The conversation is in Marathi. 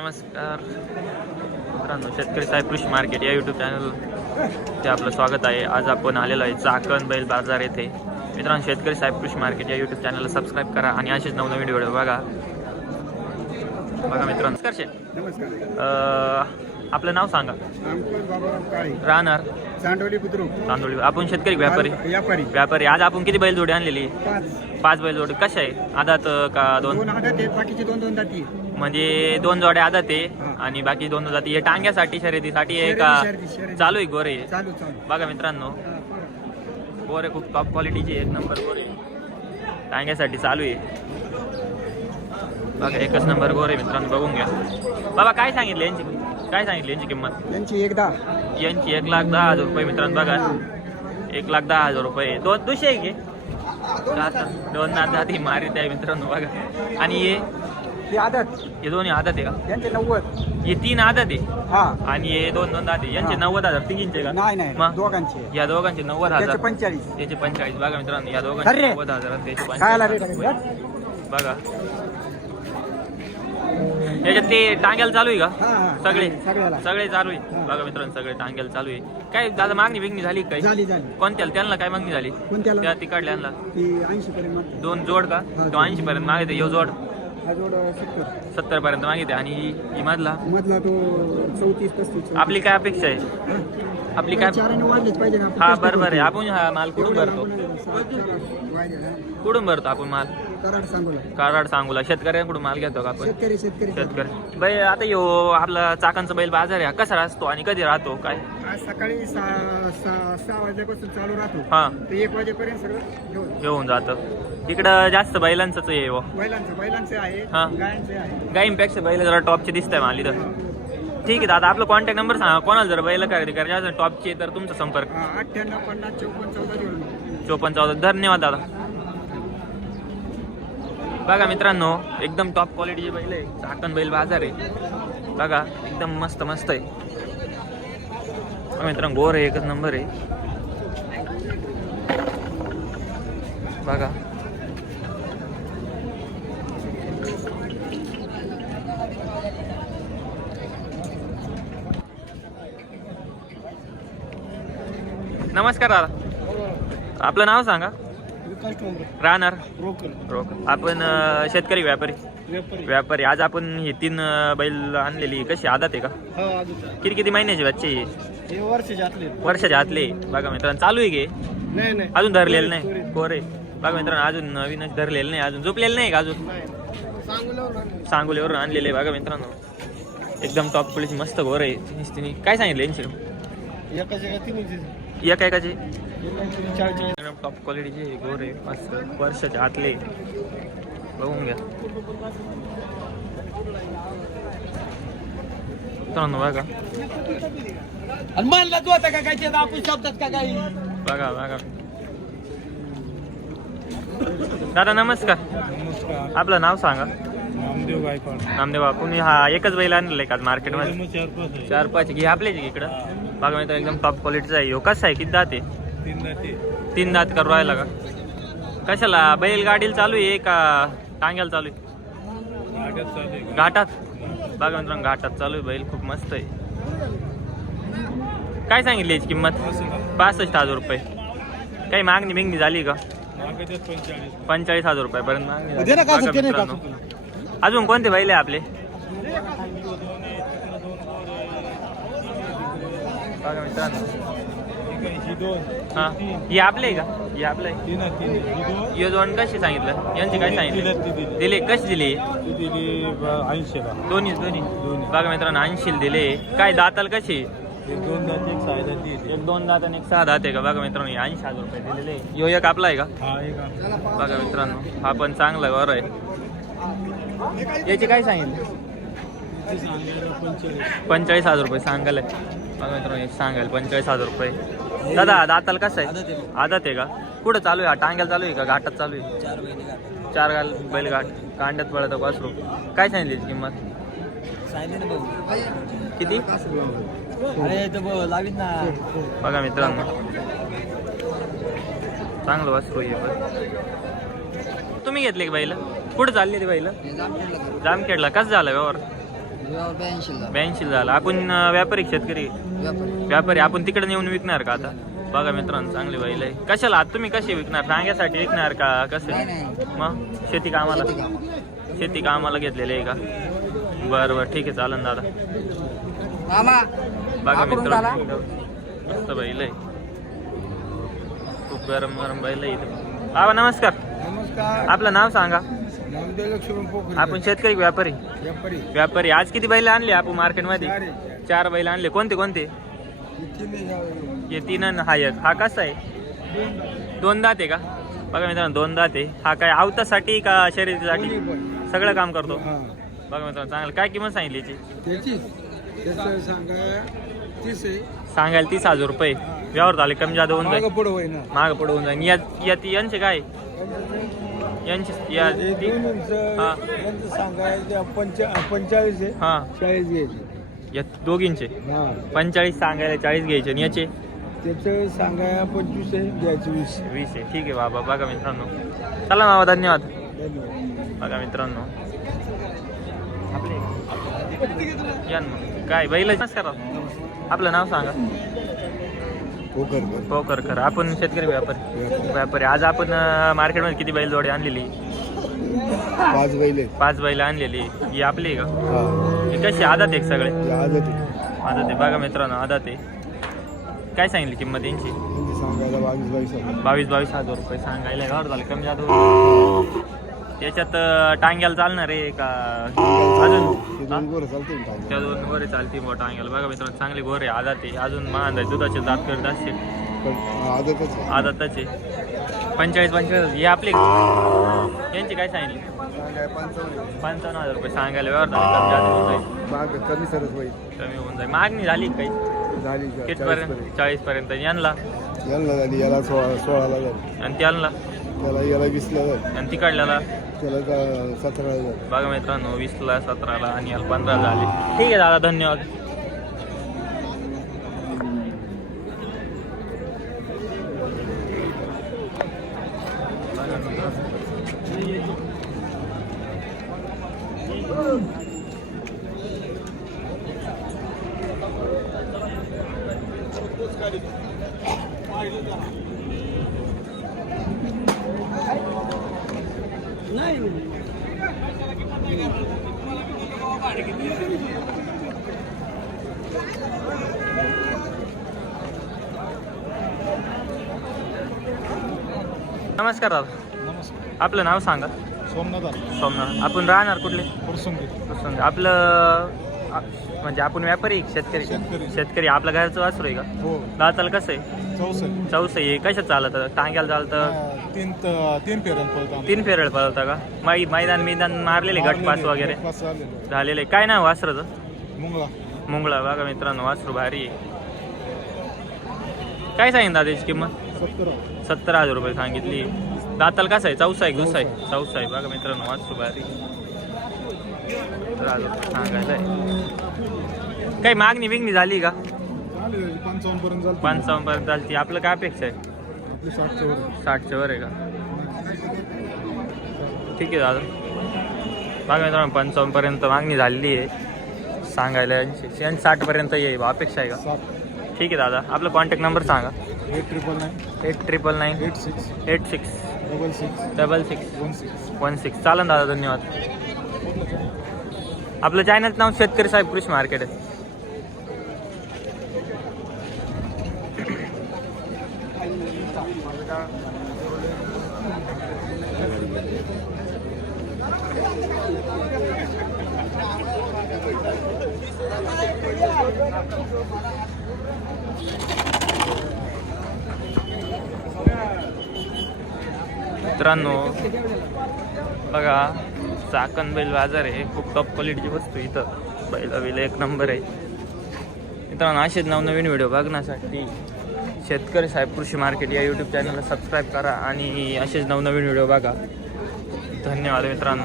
नमस्कार मित्रांनो, शेतकरी साहेब कृषी मार्केट या यूट्यूब चॅनल ते आपलं स्वागत आहे. आज आपण आलेलो आहे चाकण बैल बाजार येथे. मित्रांनो, शेतकरी साहेब कृषी मार्केट या यूट्यूब चॅनलला सबस्क्राईब करा आणि असेच नवनवीन व्हिडिओ बघा मित्रांनो. नमस्कार. आपलं नाव सांगा. राहणार चांदोली बुद्रुक. तांदूळ. आपण शेतकरी व्यापारी. आज आपण किती बैल जोडी आणलेली? 5 बैल जोडी. कशा आहे? आदात का दोन? बाकीचे दोन जाती म्हणजे 2 जोड्या आदात आहे आणि बाकी 2 जाती. हे टांग्यासाठी शर्यतीसाठी आहे का चालू आहे? गोरे चालू. बघा मित्रांनो, गोरे खूप टॉप क्वालिटीची, 1 नंबर गोरे टांग्यासाठी चालू आहे. बघा 1च नंबर गोरे मित्रांनो, बघून घ्या. बाबा काय सांगितले यांची? काय सांगितली यांची किंमत? यांची 1,10. यांची 1,10,000 रुपये मित्रांनो. बघा 1,10,000 रुपये. दोन दुसरे आहे की 2 दाती मारित आहे मित्रांनो. बघा आणि ही आदत, हे दोन्ही आदत आहे का? यांचे 90. हे 3 आदत आहे हा आणि हे 2 दात आहे. यांचे 90,000 तिघींचे का? नाही मग? दोघांचे. या दोघांचे 90,000. 45. त्याचे 45. बघा मित्रांनो, या दोघांचे अरे! 90,000 आणि त्याचे खायला 45 रेट बघा. याच्यात ते टांग्याला चालू आहे का? सगळे चालू आहे. बघा मित्रांनो, सगळे टांग्याला चालू आहे. काय दादा मागणी बिगणी झाली काय? झाली. कोणत्याला? त्यांना काय मागणी झाली? कोणत्याला? त्या तिकडल्यांना 80 पर्यंत. 2 जोड का? तो 80 पर्यंत मागितले. यो जोड हा जोड 70 पर्यंत मागितले. आणि ही मधला तो 34-35. आपली काय अपेक्षा आहे? आपली काय? 4 वाढलेच पाहिजे ना. हा बरोबर आहे. आपण हा माल कुठून भरतो? कुठून भरतो आपण माल? कराड सांगूला. शेतकऱ्यांकडून माल घेतो का आपण? शेतकरी. बैल आता यो आपला चाकणचा बैल बाजार आहे, कसा असतो आणि कधी राहतो? काय सकाळी 6 वाजल्यापासून चालू राहतो. हा 1 वाजेपर्यंत सगळं घेऊन जातं. इकडं जास्त बैलांचंच आहे. बैलांचे आहे, हा. गायांचे आहे. गाईंपेक्षा बैल जरा टॉपचे दिसत आहे मला इथं. ठीक आहे दादा, आपला कॉन्टॅक्ट नंबर सांगा. कोणाला जर बैल खरेदी करायचे असेल टॉपचे तर तुमचा संपर्क. 98 50 54 54. धन्यवाद दादा. बघा मित्रांनो, एकदम टॉप क्वालिटीचे बैल आहे. चाकण बैल बाजार आहे. बघा एकदम मस्त आहे. मित्रांनो, गोर आहे, 1च नंबर आहे. बघा नमस्कार दादा, आपलं नाव सांगा. राहणार रोक. आपण शेतकरी व्यापारी. आज आपण ही 3 बैल आणलेली. कशी आदत आहे का? किती महिन्याचे बच्चे? वर्षाच्या आतले. बघा मित्रांनो, चालू आहे की नाही अजून धरलेलं नाही? कोरे. बघा मित्रांनो, अजून नवीनच धरलेलं नाही, अजून झोपलेलं नाही का? अजून सांगोलीवरून आणलेले. बघा मित्रांनो, एकदम टॉप क्वालिटी मस्त गोर आहे. काय सांगितलं यांची? एकाचे टॉप क्वालिटीचे गोर आहे. 5 वर्षाच्या आतले. बघून घ्या मित्रांनो. बघा बघा दादा नमस्कार. आपलं नाव सांगा. नामदेव. आपण हा 1च बैल आणलेला आहे का मार्केटमध्ये? 4-5 घे आपलेच इकडं. बघा मित्र, एकदम टॉप क्वालिटीचा आहे. कसा आहे? किती दात आहे? 3 दात करू राहिला का? कशाला? बैल गाडीला चालू आहे का टांग्याला चालू आहे? घाटात. बघा मित्रांनो, घाटात चालू आहे बैल. खूप मस्त आहे. काय सांगितली याची किंमत? 65,000 रुपये. काही मागणी बिंगणी झाली का? 45,000 रुपयापर्यंत मागणी झाली. अजून कोणते बैल आहे आपले? बघा मित्रांनो, हा हे आपले आहे का? हे आपलं आहे. यो दोन कशी सांगितलं? यांची काय सांगितलं? दिले कशी दिली? 80. दोन्ही. बघा मित्रांनो, 80 दिले. काय दाताल कशी? 2 दात, 1 6 दात. 1-2 दात आणि 1 6 दात आहे का? बघा मित्रांनो, 80,000 रुपये दिलेले. यो एक आपला आहे का? बघा मित्रांनो, हा पण चांगला वर आहे. याचे काय सांगितले? 45,000 रुपये सांगायला. बघा मित्रांनो, सांगायला 45,000 रुपये. दादा दाताल कसं आहे? आदत आहे का? कुठं चालू आहे? टांग्याला चालू आहे का घाटात चालू आहे? 4 बैल घाट कांड्यात पळत वासरू. काय सांगितली याची किंमत? किती? बघा मित्रांनो, चांगलं वासरू आहे. तुम्ही घेतले की बाईला? कुठे चालली ती बाईला? जामखेडला. कसं झालं व्यवहार? 82 ला 82 झाला. आपण व्यापारी शेतकरी व्यापारी आपण तिकडे नेऊन विकणार का आता? बघा मित्रांनो चांगली बैल आहे. कशाला तुम्ही कशी विकणार? सांग्यासाठी विकणार का कसे? मग शेती कामाला घेतलेले आहे का? बरं बरं ठीक आहे चालेल दादा. बघा मित्रांनो मस्त बैल आहे, खूप गरम बैल आहे इथं. बाबा नमस्कार. नमस्कार. आपलं नाव सांगा. नामदेव लक्ष्मण पोखरे. आपण शेतकरी व्यापारी व्यापारी आज किती बैल आणले आपण मार्केटमध्ये? 4 बैल आणले. कोणते? हे 3 आणि हा एक. हा कसा आहे? 2 दात आहे का? बघा मित्रांनो 2 दात आहे. हा काय आवतासाठी का शर्यतीसाठी? सगळं काम करतो. बघा मित्रांनो चांगलं. काय किंमत सांगितली याची? सांगायला 30,000 रुपये. व्यवहार झाले कमी जादा होऊन जाईल, मागं पुढे होऊन जाईल. यांचे काय यांची हा 45 हा 40 घ्यायचे. या दोघींचे 45 सांगायला 40 घ्यायचे. आणि याचे त्याचं सांगाय 25 आहे, घ्यायचे 20 आहे. ठीक आहे बाबा. बघा मित्रांनो चला बाबा धन्यवाद. बघा मित्रांनो आपले या ना मग. काय बैल नमस्कार. आपलं नाव सांगा. पोकरकर. आपण शेतकरी व्यापारी आज आपण मार्केटमध्ये किती बैल जोडी आणलेली? 5 बैल आणलेली. ही आपली का? ही कशी आदत आहे सगळे? आदत आहे. बघा मित्रांनो आदत आहे. काय सांगितली किंमत यांची? 22,000 रुपये सांगायला. घर झालं कमी जातो. त्याच्यात टांग्याला चालणार आहे का अजून? त्या 2 गोरे चालते मोठा टांग्याला. बघा मित्रांनो चांगले गोरे आदत आहे. अजून मान दुधाचे दात करत असतील. आदतच आहे. 45 हे आपले यांची काय सांगितली? 55,000 रुपये सांगायला. व्यवहार झाले कमी होऊन जाईल. मागणी झाली काही? कितपर्यंत? 40 पर्यंत. यांना झाली, याला 16 ला झाली, आणि त्यांना याला 20 ला झाली, आणि तिकडल्याला त्याला 17 ला झाली. बघा मित्रांनो 20 ला 17 ला आणि याला 15 झाले. ठीक आहे दादा धन्यवाद. नमस्कार दादा. नमस्कार. आपलं नाव सांगा. सोमनाथ. आपण राहणार कुठले? आपलं म्हणजे आपण व्यापारी शेतकरी आपल्या घरचं वासरू आहे का? हो. दाताला कसं आहे? चौसा आहे. कशात चालत? टांग्याला चालतं? 3 फेरळ पळवता का? मैदान मारलेले गट पास वगैरे झालेले. काय नाव वासराचं? मुंगळा. बघा मित्रांनो वासरू भारी आहे. काय सांगितलं दादा याची किंमत? 70,000 रुपये सांगितली. दाताला कसं आहे? चौसा आहे गुस्सा आहे? चौसा आहे. बघा मित्रांनो वासरू भारी सांगायचं आहे. काही मागणी बिगणी झाली का? 55 पर्यंत झाली. आपलं काय अपेक्षा आहे? 60च्या वर आहे का? ठीक आहे दादा. बघा मित्रांनो 55 पर्यंत मागणी झालेली आहे सांगायला. 60 पर्यंत येईल अपेक्षा आहे का? ठीक आहे दादा. आपला कॉन्टॅक्ट नंबर सांगा. 899 86 16 चालन दादा धन्यवाद. आपलं चॅनलचं नाव शेतकरी साहेब कृषी मार्केट आहे. मित्रांनो बघा चाकण बैल बाजार आहे. खूप टॉप क्वालिटीची वस्तू इथं. बैल एक नंबर आहे मित्रांनो. असेच नवनवीन व्हिडिओ बघण्यासाठी शेतकरी साहेब कृषी मार्केट या यूट्यूब चॅनलला सबस्क्राईब करा आणि असेच नवनवीन व्हिडिओ बघा. धन्यवाद मित्रांनो.